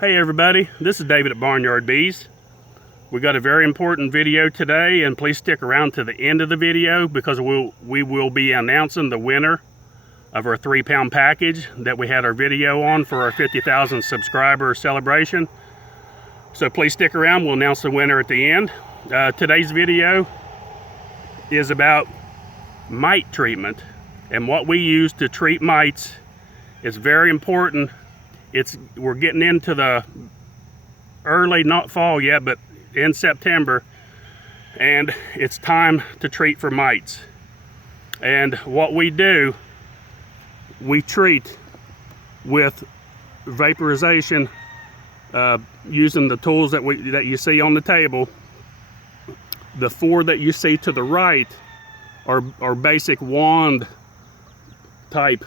Hey everybody, this is David at Barnyard Bees. We got a very important video today, and please stick around to the end of the video because we will be announcing the winner of our 3-pound package that we had our video on for our 50,000 subscriber celebration. So please stick around, we'll announce the winner at the end. Today's video is about mite treatment and what we use to treat mites. It's very important. We're getting into the early, not fall yet, but in September, and it's time to treat for mites. And what we do, we treat with vaporization using the tools that you see on the table. The 4 that you see to the right are basic wand type,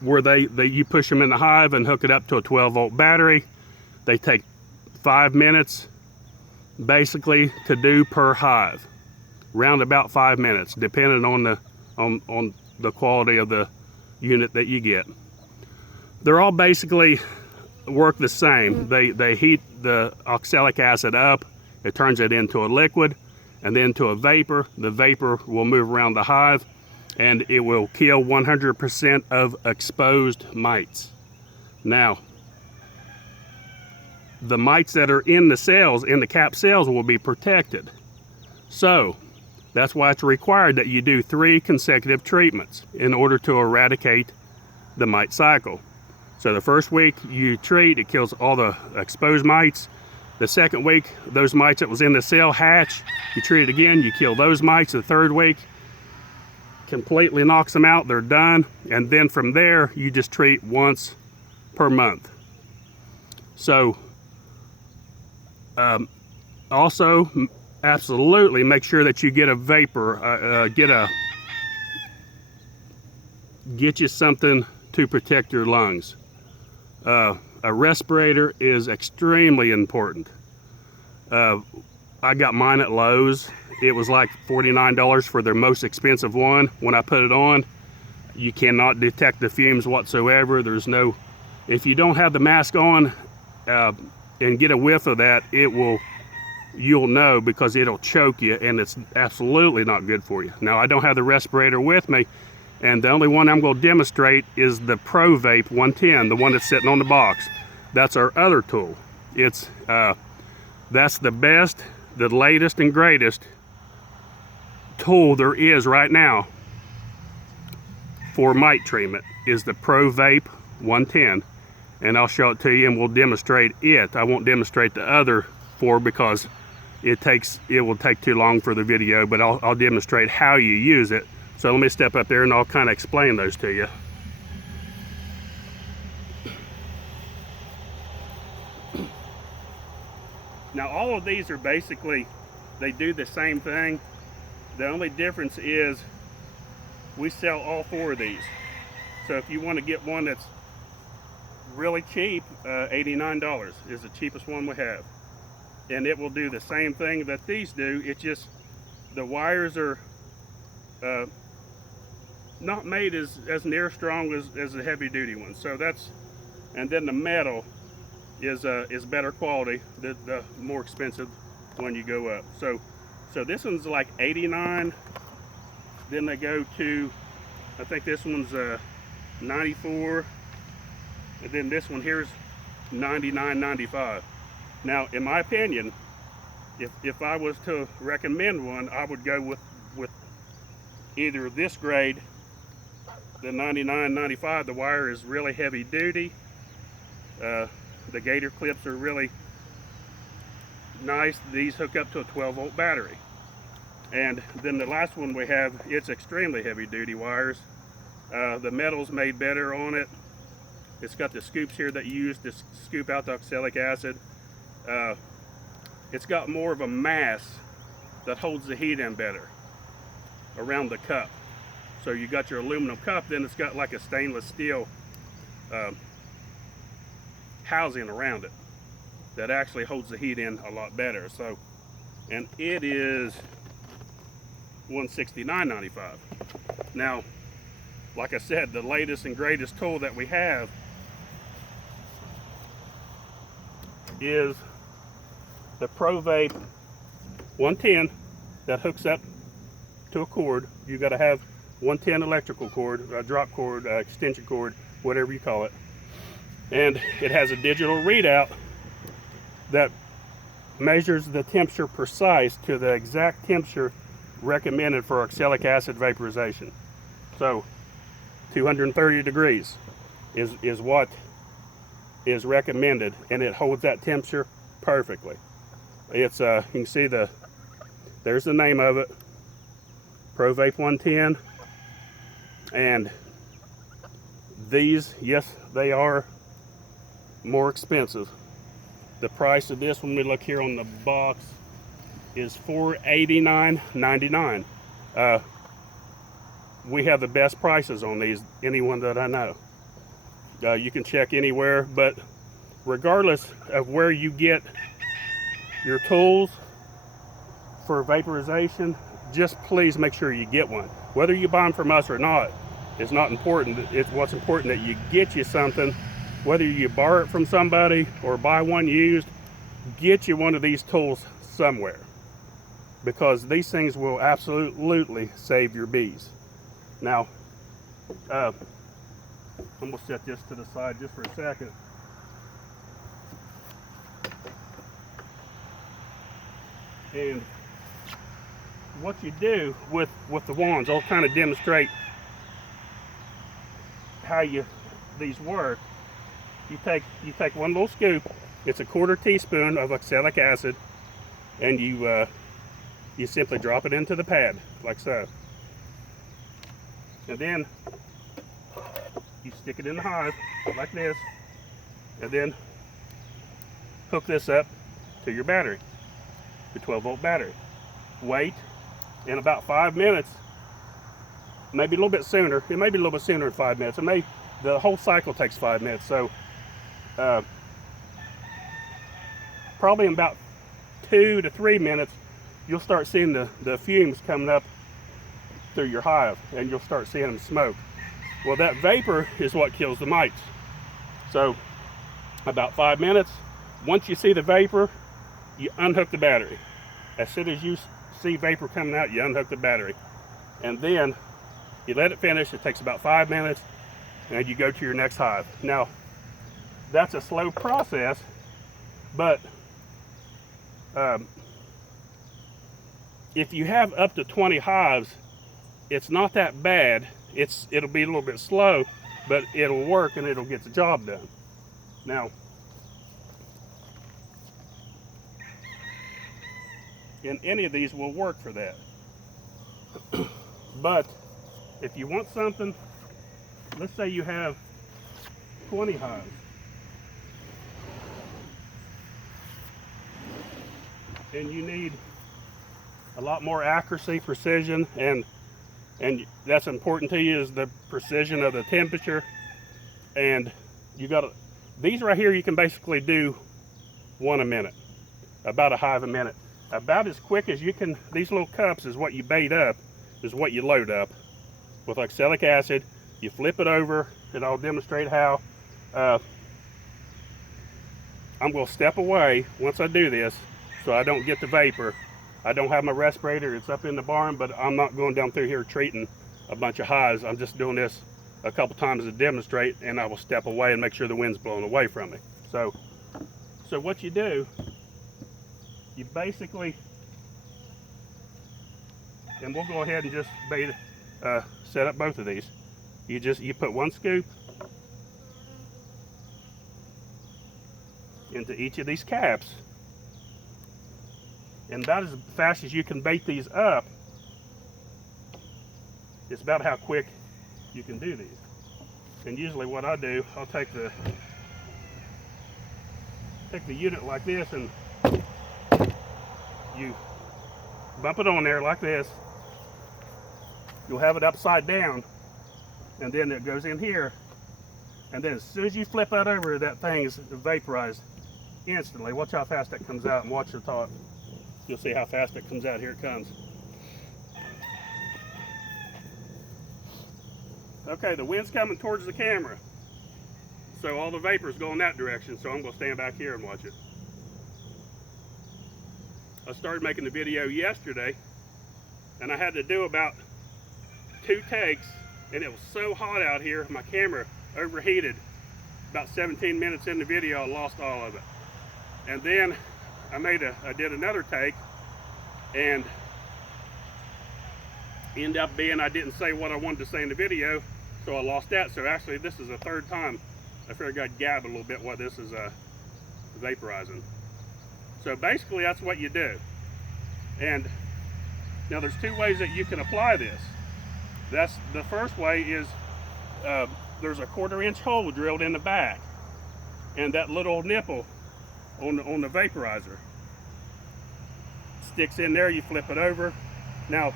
where you push them in the hive and hook it up to a 12-volt battery. They take 5 minutes basically to do per hive, round about 5 minutes, depending on the quality of the unit that you get. They're all basically work the same. They heat the oxalic acid up, it turns it into a liquid and then to a vapor. The vapor will move around the hive and it will kill 100% of exposed mites. Now, the mites that are in the cells, in the cap cells, will be protected. So, that's why it's required that you do 3 consecutive treatments in order to eradicate the mite cycle. So the first week you treat, it kills all the exposed mites. The second week, those mites that was in the cell hatch, you treat it again, you kill those mites. The third week, completely knocks them out, they're done. And then from there, you just treat once per month. So, also, absolutely make sure that you get a vapor, get you something to protect your lungs. A respirator is extremely important. I got mine at Lowe's. It was like $49 for their most expensive one. When I put it on, you cannot detect the fumes whatsoever. If you don't have the mask on and get a whiff of that, you'll know, because it'll choke you, and it's absolutely not good for you. Now, I don't have the respirator with me, and the only one I'm going to demonstrate is the Pro Vape 110, the one that's sitting on the box. That's our other tool. That's the best, the latest and greatest tool there is right now for mite treatment, is the Pro Vape 110. And I'll show it to you and we'll demonstrate it. I won't demonstrate the other 4 because it will take too long for the video, but I'll demonstrate how you use it. So let me step up there and I'll kind of explain those to you. Now, all of these are basically, they do the same thing. The only difference is we sell all 4 of these. So if you want to get one that's really cheap, $89 is the cheapest one we have. And it will do the same thing that these do. It's just the wires are not made as near strong as the heavy duty ones. So and then the metal is better quality, the more expensive when you go up. So this one's like $89. Then they go to, I think this one's $94. And then this one here's $99.95. Now, in my opinion, if I was to recommend one, I would go with either this grade, the $99.95. The wire is really heavy duty. The gator clips are really nice. These hook up to a 12-volt battery. And then the last one we have, it's extremely heavy duty wires. The metal's made better on it. It's got the scoops here that you use to scoop out the oxalic acid. It's got more of a mass that holds the heat in better around the cup. So you got your aluminum cup, then it's got like a stainless steel housing around it that actually holds the heat in a lot better. So, and it is $169.95. Now, like I said, the latest and greatest tool that we have is the Pro Vape 110 that hooks up to a cord. You got to have 110 electrical cord, a drop cord, extension cord, whatever you call it. And it has a digital readout that measures the temperature precise to the exact temperature recommended for oxalic acid vaporization. So 230 degrees is what is recommended, and it holds that temperature perfectly. It's you can see there's the name of it, Pro Vape 110. And these, yes, they are more expensive. The price of this, when we look here on the box, is $489.99. We have the best prices on these, anyone that I know. You can check anywhere, but regardless of where you get your tools for vaporization, just please make sure you get one. Whether you buy them from us or not, it's not important. It's what's important that you get you something. Whether you borrow it from somebody or buy one used, get you one of these tools somewhere, because these things will absolutely save your bees. Now, I'm gonna set this to the side just for a second. And what you do with the wands, I'll kind of demonstrate how these work. You take one little scoop. It's a 1/4 teaspoon of oxalic acid, and you simply drop it into the pad like so. And then you stick it in the hive like this, and then hook this up to your battery, the 12-volt battery. Wait, in about 5 minutes, maybe a little bit sooner. It may be a little bit sooner than 5 minutes. The whole cycle takes 5 minutes. So probably in about 2 to 3 minutes, you'll start seeing the fumes coming up through your hive, and you'll start seeing them smoke. Well, that vapor is what kills the mites. So about 5 minutes, once you see the vapor, you unhook the battery. As soon as you see vapor coming out, you unhook the battery, and then you let it finish. It takes about 5 minutes, and you go to your next hive. Now, that's a slow process, but if you have up to 20 hives, it's not that bad. It'll be a little bit slow, but it'll work and it'll get the job done. Now, and any of these will work for that. But if you want something, let's say you have 20 hives. And you need a lot more accuracy, precision, and that's important to you, is the precision of the temperature. And you got these right here, you can basically do one a minute, about a hive a minute, about as quick as you can. These little cups is what you bait up, is what you load up with oxalic acid. You flip it over, and I'll demonstrate how. I'm going to step away once I do this so I don't get the vapor. I don't have my respirator, it's up in the barn, but I'm not going down through here treating a bunch of hives. I'm just doing this a couple times to demonstrate, and I will step away and make sure the wind's blowing away from me. So what you do, you basically, and we'll go ahead and just set up both of these. You put one scoop into each of these caps, and about as fast as you can bait these up, it's about how quick you can do these. And usually what I do, I'll take the unit like this, and you bump it on there like this. You'll have it upside down, and then it goes in here, and then as soon as you flip that over, that thing's vaporized instantly. Watch how fast that comes out, and watch the top. You'll see how fast it comes out. Here it comes. Okay, the wind's coming towards the camera, so all the vapor's going that direction, so I'm going to stand back here and watch it. I started making the video yesterday, and I had to do about 2 takes, and it was so hot out here, my camera overheated. About 17 minutes in the video, I lost all of it. And then I did another take, and ended up being I didn't say what I wanted to say in the video, so I lost that. So actually, this is the 3rd time I figured I'd gab a little bit while this is vaporizing. So basically, that's what you do. And now there's 2 ways that you can apply this. That's the first way is there's a 1/4 inch hole drilled in the back, and that little nipple on the vaporizer sticks in there. You flip it over. Now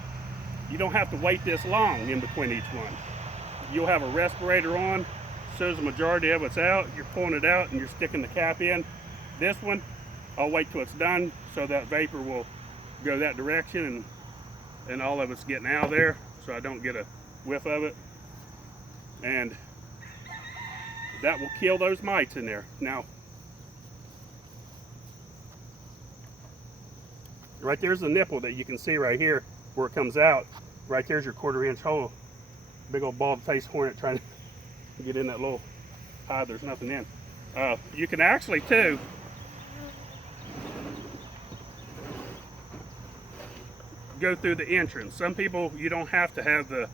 you don't have to wait this long in between each one. You'll have a respirator on. As soon as the majority of it's out, you're pulling it out and you're sticking the cap in. This one, I'll wait till it's done so that vapor will go that direction and all of it's getting out of there, so I don't get a whiff of it. And that will kill those mites in there. Now, right there's the nipple that you can see right here where it comes out. Right there's your 1/4 inch hole. Big old bald-faced hornet trying to get in that little hive. There's nothing in. You can actually too go through the entrance. Some people, you don't have to have the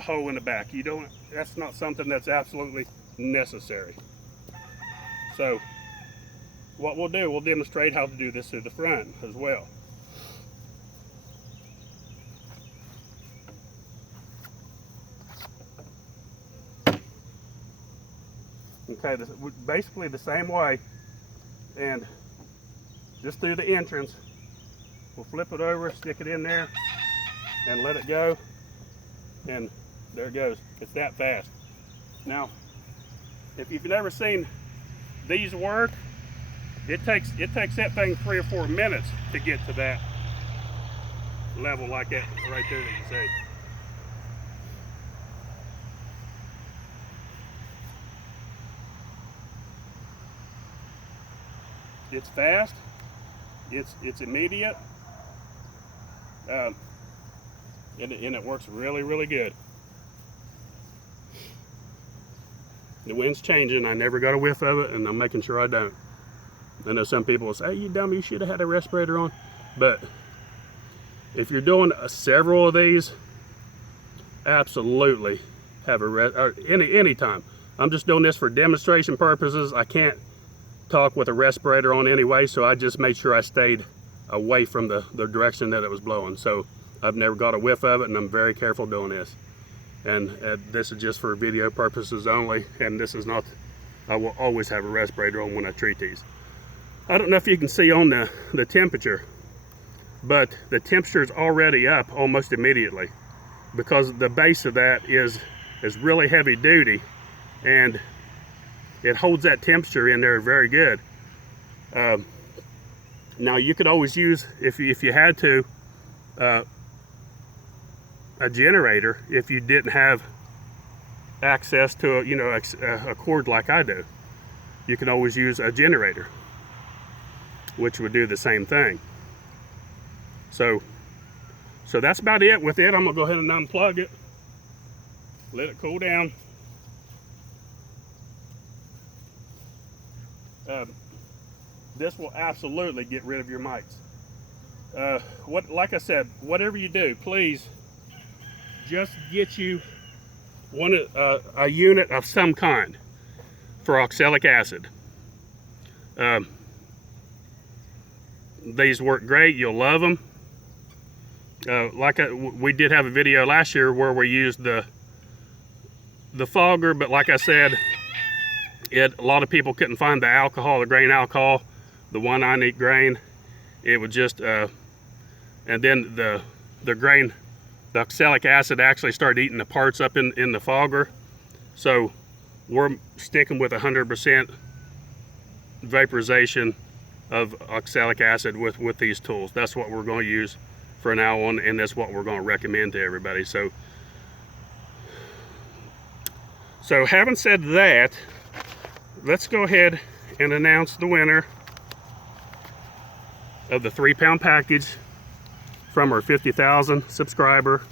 hole in the back. You don't. That's not something that's absolutely necessary. So what we'll do, we'll demonstrate how to do this through the front as well. Okay, basically the same way, and just through the entrance. We'll flip it over, stick it in there, and let it go, and there it goes. It's that fast. Now, if you've never seen these work, it takes that thing 3 or 4 minutes to get to that level like that right there that you see. It's fast. It's immediate. And it works really, really good. The wind's changing. I never got a whiff of it, and I'm making sure I don't. I know some people will say, hey, you dummy, you should have had a respirator on. But if you're doing several of these, absolutely have any time. I'm just doing this for demonstration purposes. I can't talk with a respirator on anyway, so I just made sure I stayed away from the direction that it was blowing. So I've never got a whiff of it, and I'm very careful doing this. And this is just for video purposes only, and this is not, I will always have a respirator on when I treat these. I don't know if you can see on the temperature, but the temperature is already up almost immediately because the base of that is really heavy duty, and it holds that temperature in there very good. Now you could always use, if you had to, a generator if you didn't have access to a cord like I do. You can always use a generator, which would do the same thing. So that's about it with it. I'm gonna go ahead and unplug it, let it cool down. This will absolutely get rid of your mites. Like I said, whatever you do, please just get you a unit of some kind for oxalic acid. These work great. You'll love them. We did have a video last year where we used the fogger, but like I said, a lot of people couldn't find the alcohol, the grain alcohol, the 198 grain. It would just, and then the grain, the oxalic acid actually started eating the parts up in the fogger. So we're sticking with 100% vaporization of oxalic acid with these tools. That's what we're going to use for now on, and that's what we're going to recommend to everybody. So having said that, let's go ahead and announce the winner of the 3-pound package from our 50,000 subscriber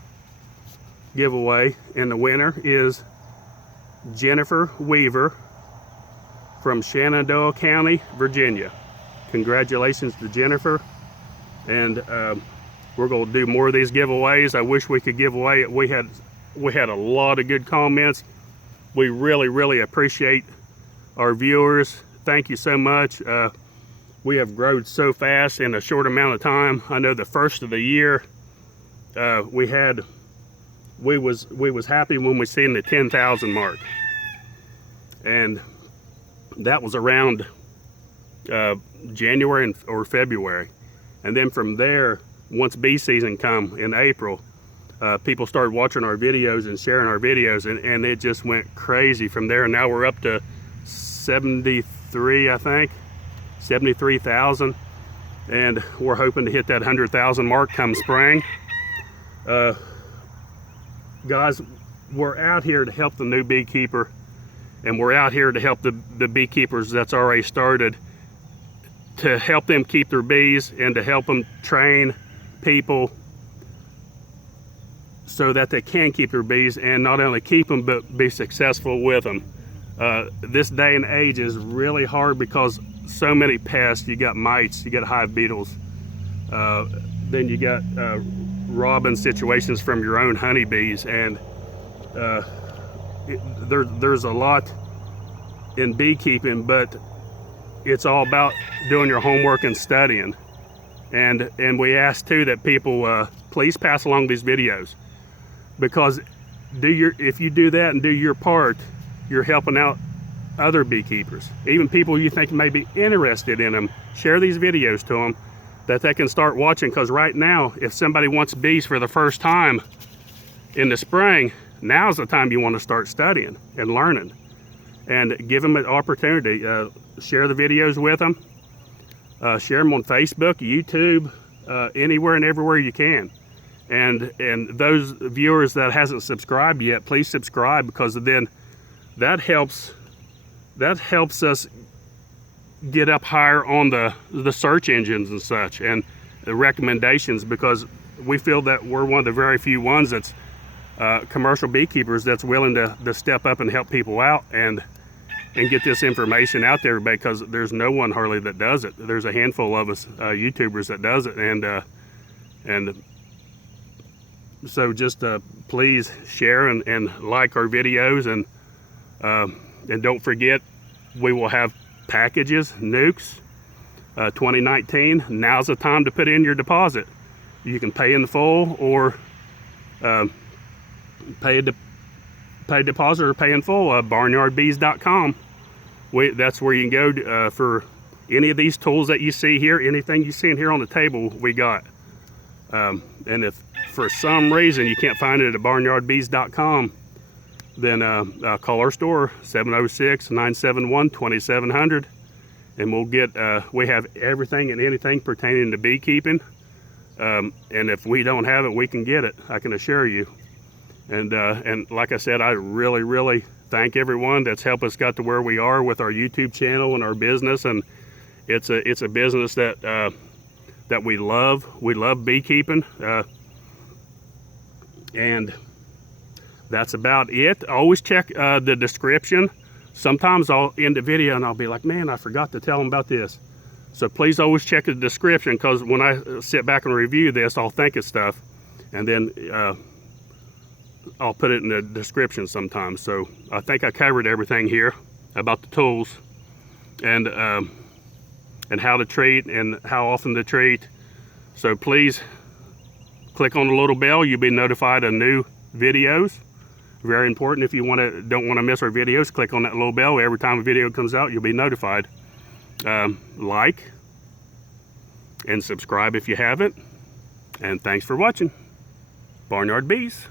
giveaway. And the winner is Jennifer Weaver from Shenandoah County, Virginia. Congratulations to Jennifer. And we're going to do more of these giveaways. I wish we could give away. We had a lot of good comments. We really appreciate our viewers. Thank you so much. We have grown so fast in a short amount of time. I know the first of the year we was happy when we seen the 10,000 mark, and that was around January or February. And then from there, once bee season come in April, people started watching our videos and sharing our videos, and it just went crazy from there. And now we're up to 73, I think, 73,000, and we're hoping to hit that 100,000 mark come spring. Guys, we're out here to help the new beekeeper, and we're out here to help the beekeepers that's already started, to help them keep their bees and to help them train people so that they can keep their bees, and not only keep them but be successful with them. This day and age is really hard because so many pests. You got mites, you got hive beetles, then you got robbing situations from your own honeybees, and there's a lot in beekeeping, but it's all about doing your homework and studying. And we ask too that people please pass along these videos, because if you do that and do your part, you're helping out other beekeepers, even people you think may be interested in them. Share these videos to them that they can start watching, because right now, if somebody wants bees for the first time in the spring, now's the time you want to start studying and learning, and give them an opportunity. Share the videos with them. Share them on Facebook, YouTube, anywhere and everywhere you can. And those viewers that hasn't subscribed yet, please subscribe, because then that helps us get up higher on the search engines and such, and the recommendations, because we feel that we're one of the very few ones that's commercial beekeepers that's willing to step up and help people out and get this information out there, because there's no one hardly that does it. There's a handful of us YouTubers that does it, and so just please share and like our videos, and don't forget, we will have packages, nukes, 2019. Now's the time to put in your deposit. You can pay in full, or pay deposit, or pay in full. BarnyardBees.com. That's where you can go for any of these tools that you see here. Anything you see here on the table, we got. And if for some reason you can't find it at BarnyardBees.com, then call our store, 706-971-2700, and we'll get, we have everything and anything pertaining to beekeeping. And if we don't have it, we can get it, I can assure you. And like I said, I really thank everyone that's helped us got to where we are with our YouTube channel and our business. And it's a business that we love. We love beekeeping. And that's about it. Always check the description. Sometimes I'll end the video and I'll be like, man, I forgot to tell them about this. So please always check the description, because when I sit back and review this, I'll think of stuff, and then I'll put it in the description sometimes. So I think I covered everything here about the tools, and how to treat and how often to treat. So please click on the little bell. You'll be notified of new videos. Very important. If you don't want to miss our videos, click on that little bell. Every time a video comes out, you'll be notified. Like and subscribe if you haven't. And thanks for watching. Barnyard Bees.